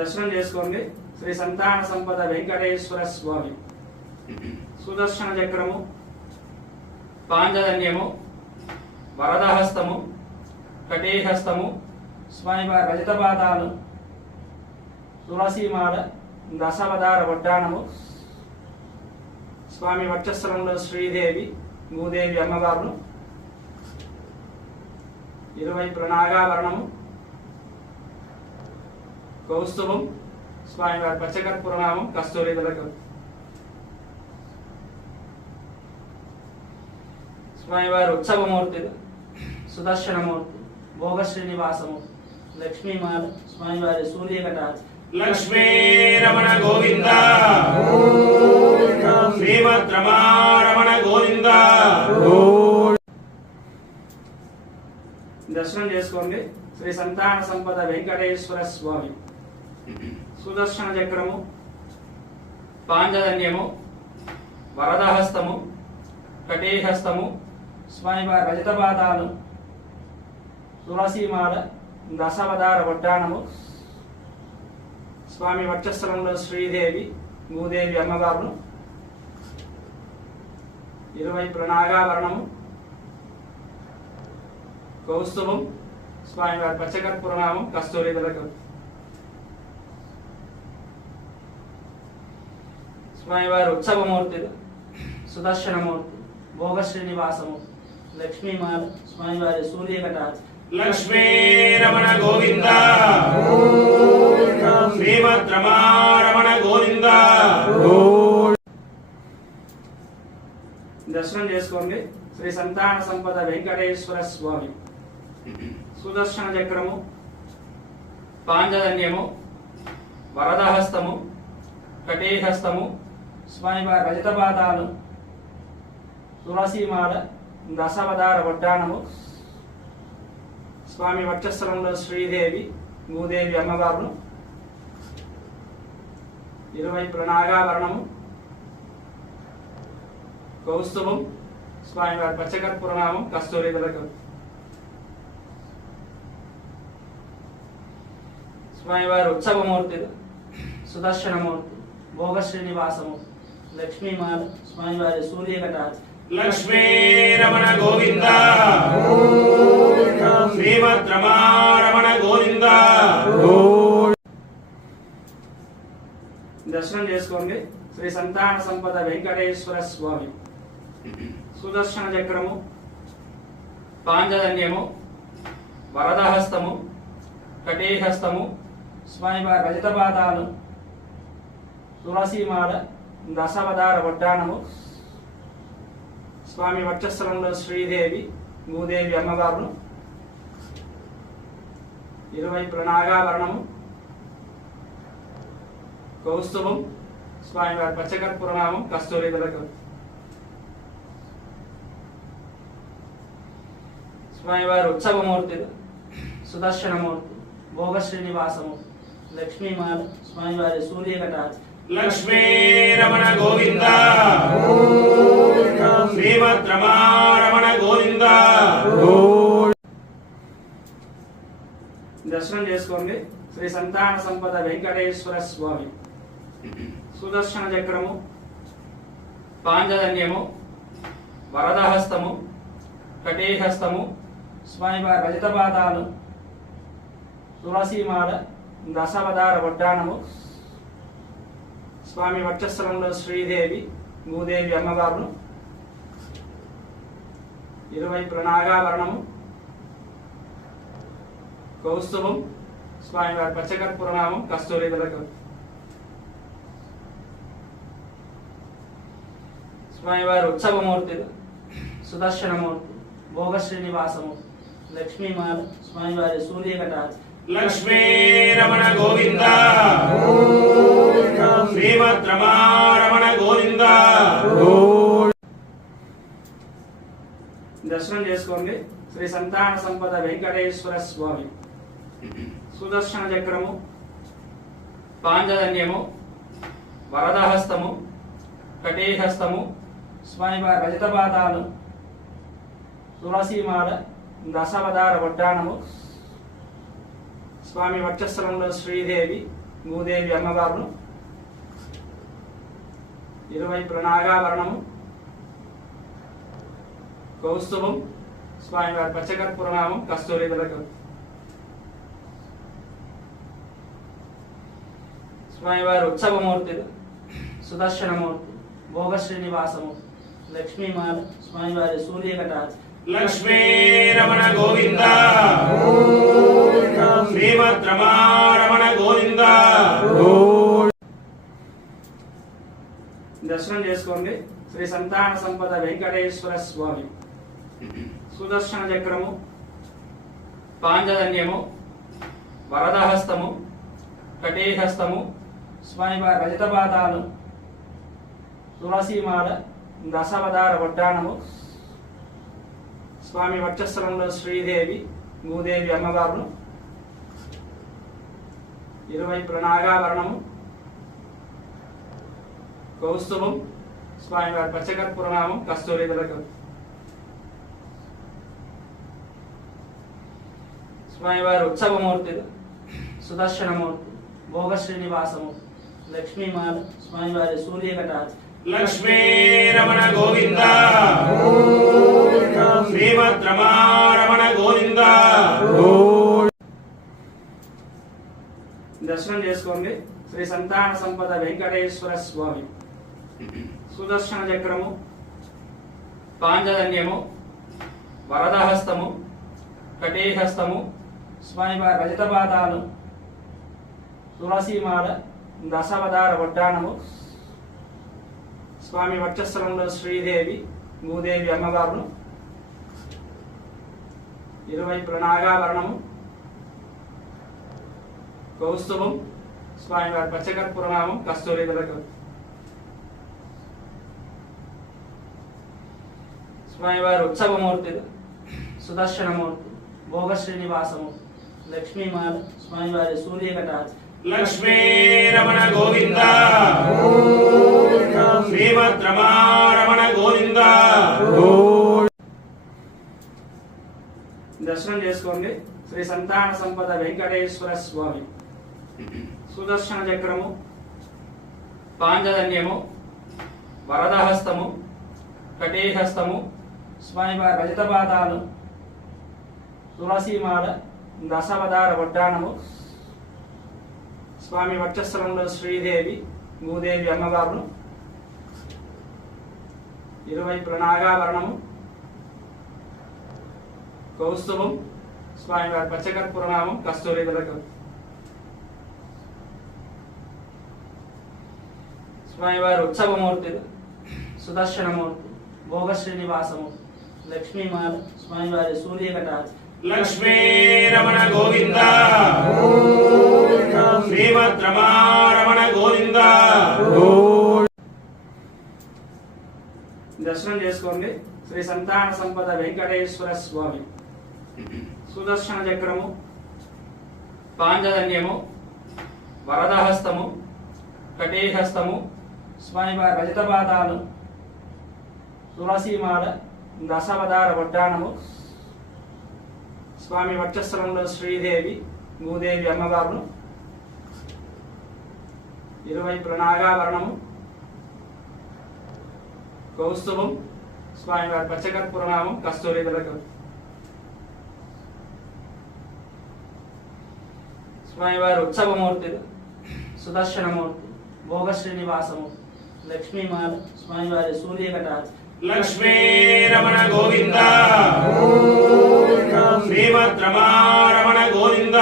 దర్శనం చేసుకోండి. శ్రీ సంతాన సంపద వెంకటేశ్వర స్వామి. సుదర్శన చక్రము పాంచజన్యము వరదహస్తము కటేహస్తము స్వామివారి రజతపాదాలు తులసీమాల దశవదార వడ్డాణము స్వామి వక్షస్థలంలో శ్రీదేవి భూదేవి అమ్మవారును ఇరవై ప్రణాగాభరణము కౌస్తుభం స్వామివారి పచ్చకర్పురనామం కస్తూరి తిలకం స్వామివారి ఉత్సవమూర్తి సుదర్శనమూర్తి భోగ శ్రీనివాసము లక్ష్మీమాల స్వామివారి సూర్యకట లక్ష్మీ రమణ గోవింద. శ్రీమద్ రమారమణ గోవింద. దర్శనం చేసుకోండి. శ్రీ సంతాన సంపద వెంకటేశ్వర స్వామి. సుదర్శన చక్రము పాంచజన్యము వరదహస్తము కటీహస్తము స్వయం రజతపాదాలు తులసీమాల దశవదార వడ్డాణము స్వామి వక్షస్థలంలో శ్రీదేవి భూదేవి అమ్మవారును ఇరవై నాగాభరణము కౌస్తుభం స్వామివారి పచ్చకర్పురనామం కస్తూరి తిలకం. స్వామివారి ఉత్సవమూర్తి సుదర్శనమూర్తి భోగ శ్రీనివాసము లక్ష్మీమాల స్వామివారి సూర్యకట లక్ష్మీ రమణ గోవింద. శ్రీమద్ రమారమణ గోవింద. దర్శనం చేసుకోండి. శ్రీ సంతాన సంపద వెంకటేశ్వర స్వామి. సుదర్శన చక్రము పాంచజన్యము వరదహస్తము కటీహస్తము స్వామివారి రజతపాదాలు తులసీమాల దశవదార వడ్డాణము స్వామి వక్షస్థలంలో శ్రీదేవి భూదేవి అమ్మవారును ఇరవై నాగాభరణము కౌస్తుభం స్వామివారి పచ్చకర్పురనామం కస్తూరి తిలకం. స్వామివారి ఉత్సవమూర్తి సుదర్శనమూర్తి భోగ శ్రీనివాసము లక్ష్మీమాల స్వామివారి సూర్యకట లక్ష్మీ రమణ గోవింద. శ్రీమద్ రమారమణ గోవింద. దర్శనం చేసుకోండి. శ్రీ సంతాన సంపద వెంకటేశ్వర స్వామి. సుదర్శన చక్రము పాంచజన్యము వరదహస్తము కటీహస్తము స్వామివారి రజత పాదాలు తులసీమాల దశవదార వడ్డాణము స్వామి వక్షస్థలంలో శ్రీదేవి భూదేవి అమ్మవారును ఇరవై నాగాభరణము కౌస్తుభం. స్వామివారి పచ్చకర్పురనామం కస్తూరి తిలకం స్వామివారి ఉత్సవమూర్తి సుదర్శనమూర్తి భోగ శ్రీనివాసము లక్ష్మీమాల స్వామివారి సూర్యకట లక్ష్మీ రమణ గోవింద. శ్రీమద్ రమారమణ గోవింద. దర్శనం చేసుకోండి. శ్రీ సంతాన సంపద వెంకటేశ్వర స్వామి. సుదర్శన చక్రము పాంచజన్యము వరదహస్తము కటీహస్తము స్వామివారి రజతపాదాలు తులసీమాల దశవదార వడ్డాణము స్వామి వక్షస్థలంలో శ్రీదేవి భూదేవి అమ్మవారును. ఇరువైపుల నాగాభరణము కౌస్తుభం స్వామివారి పచ్చకర్పురనామం కస్తూరి దళకం స్వామివారి ఉత్సవమూర్తి సుదర్శనమూర్తి భోగ శ్రీనివాసము లక్ష్మీమాల స్వామివారి సూర్యకటాచి లక్ష్మీ రమణ గోవింద. శ్రీమద్ గోవింద. దర్శనం చేసుకోండి. శ్రీ సంతాన సంపద వెంకటేశ్వర స్వామి. సుదర్శన చక్రము పాంచజన్యము వరదహస్తము కటీహస్తము స్వామివారి రజతపాదాలు తులసీమాల దశవదార వడ్డాణము స్వామి వక్షస్థలంలో శ్రీదేవి భూదేవి అమ్మవారును ఇరువైపుల నాగాభరణము కౌస్తుభం స్వామివారి పచ్చకర్పూరనామం కస్తూరి తిలకం స్వామివారి ఉత్సవమూర్తి సుదర్శనమూర్తి భోగ శ్రీనివాసము లక్ష్మీమాల స్వామివారి సూర్యకటాచి లక్ష్మీ రమణ గోవింద. రమారమణ గోవింద దర్శనం చేసుకోండి. శ్రీ సంతాన సంపద వెంకటేశ్వర స్వామి. సుదర్శన చక్రము పాంచజన్యము వరదహస్తము కటీహస్తము స్వామివారి రజతపాదాలు తులసీమాల దశవదార వడ్డాణము స్వామి వక్షస్థలంలో శ్రీదేవి భూదేవి అమ్మవారును ఇరువైపుల నాగాభరణము కౌస్తుభం స్వామివారి పచ్చకర్పూరనామం కస్తూరి తిలకం. స్వామివారి ఉత్సవమూర్తి సుదర్శనమూర్తి భోగ శ్రీనివాసము లక్ష్మీమాల స్వామివారి సూర్యకటాచి లక్ష్మీ రమణ గోవింద. శ్రీమద్ రమారమణ గోవింద. దర్శనం చేసుకోండి. శ్రీ సంతాన సంపద వెంకటేశ్వర స్వామి. సుదర్శన చక్రము పాంచజన్యము వరదహస్తము కటేహస్తము స్వామివారి రజతపాదాలు తులసీమాల దశవదార వడ్డాణము స్వామి వక్షస్థలంలో శ్రీదేవి భూదేవి అమ్మవారును ఇరువైపుల నాగాభరణము కౌస్తుభం స్వామివారి పచ్చకర్పూరనామం కస్తూరి తిలకం స్వామివారి ఉత్సవమూర్తి సుదర్శనమూర్తి భోగ శ్రీనివాసము లక్ష్మీమాల స్వామివారి సూర్యకటాచి లక్ష్మీ రమణ గోవింద. శ్రీమద్ గోవింద. దర్శనం చేసుకోండి. శ్రీ సంతాన సంపద వెంకటేశ్వర స్వామి. సుదర్శన చక్రము పాంజధన్యము వరదహస్తము కటేహస్తము స్వామి రజతపాదాలు తులసీమాల దశవదార వడ్డాణము స్వామి వక్షస్థలంలో శ్రీదేవి భూదేవి అమ్మవారును ఇరువైపుల నాగాభరణము కౌస్తుభం స్వామివారి పచ్చకర్పూరనామం కస్తూరి తిలకం స్వామివారి ఉత్సవమూర్తి సుదర్శనమూర్తి భోగ శ్రీనివాసము లక్ష్మీమాల స్వామివారి సూర్యకటాచి లక్ష్మీ రమణ గోవింద. శ్రీమద్ రమారమణ గోవింద. దర్శనం చేసుకోండి. శ్రీ సంతాన సంపద వెంకటేశ్వర స్వామి. సుదర్శన చక్రము పాంచజన్యము వరదహస్తము కటీహస్తము స్వామివారి రజతపాదాలు తులసీమాల దశవదార వడ్డాణము స్వామి వక్షస్థలంలో శ్రీదేవి భూదేవి అమ్మవారును ఇరువైపుల నాగాభరణము కౌస్తుభం స్వామివారి పచ్చకర్పూరనామం కస్తూరి తిలకం. స్వామివారి ఉత్సవమూర్తి సుదర్శనమూర్తి భోగ శ్రీనివాసము లక్ష్మీమాల స్వామివారి సూర్యకట లక్ష్మీ రమణ గోవింద. శ్రీమద్రమా రమణ గోవింద.